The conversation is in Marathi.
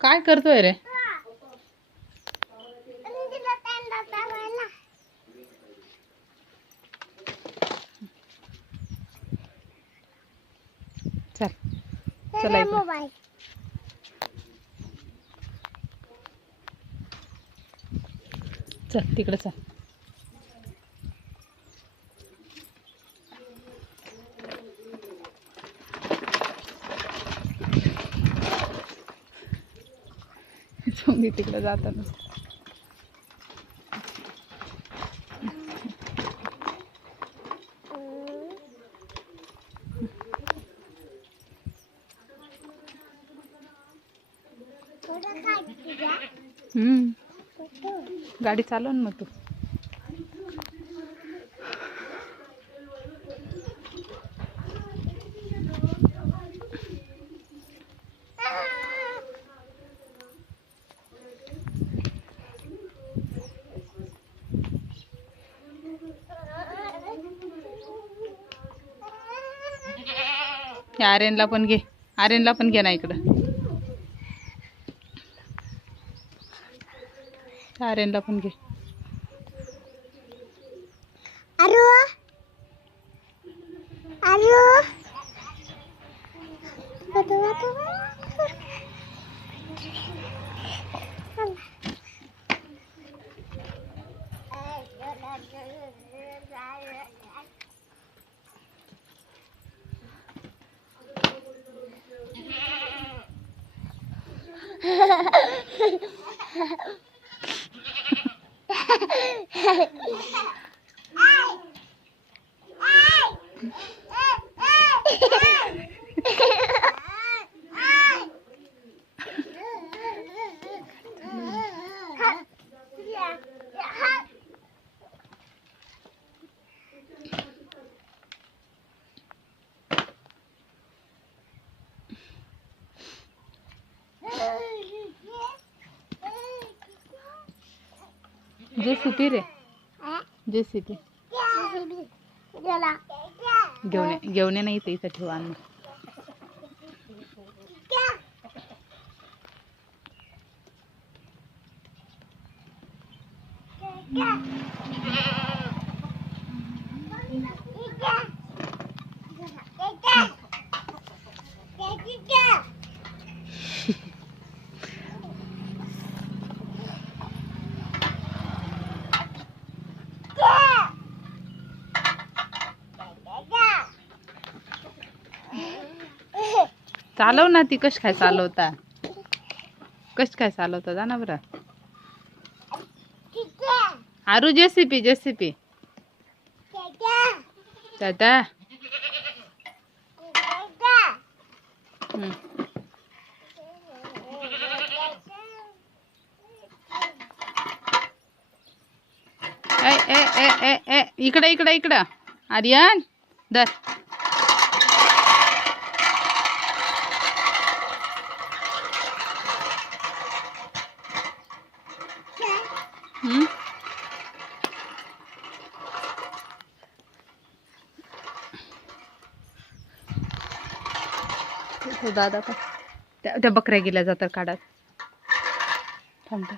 काय करतोय रे? चल चला इकडे. चल तिकडे चल. मी तिकडे जाताना गाडी चालव ना मग तू. आर्यनला पण घे. आर्यनला पण घे ना इकडं. आर्यनला पण घे. आरू आरू जेसीपी रे. जेसीपी घेऊन नाही ते इथं ठेवा. चालव ना ती. कश काय चालवता? कश काय चालवता? जा ना बरं. आरू जेसीपी जेसीपी. दादा ए ए ए ए इकडे इकडे इकडं. आर्यन धर. दादा का त्या बकऱ्या गेल्या जातात काढत. थांबता.